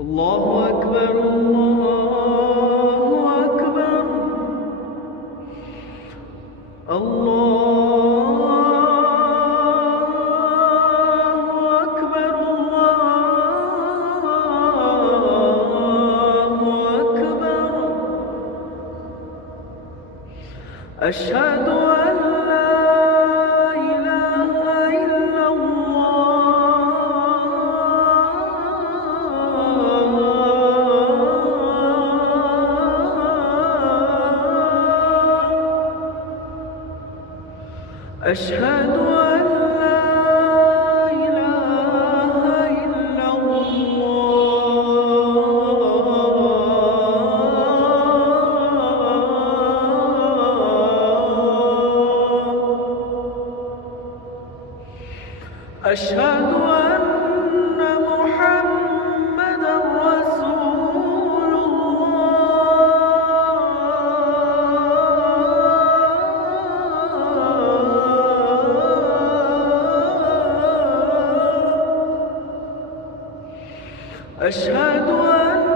الله أكبر الله أكبر الله أكبر الله أكبر أشهد أن لا إله إلا أشهد أن لا إله إلا أشهد أن محمدًا رسول الله أشهد أن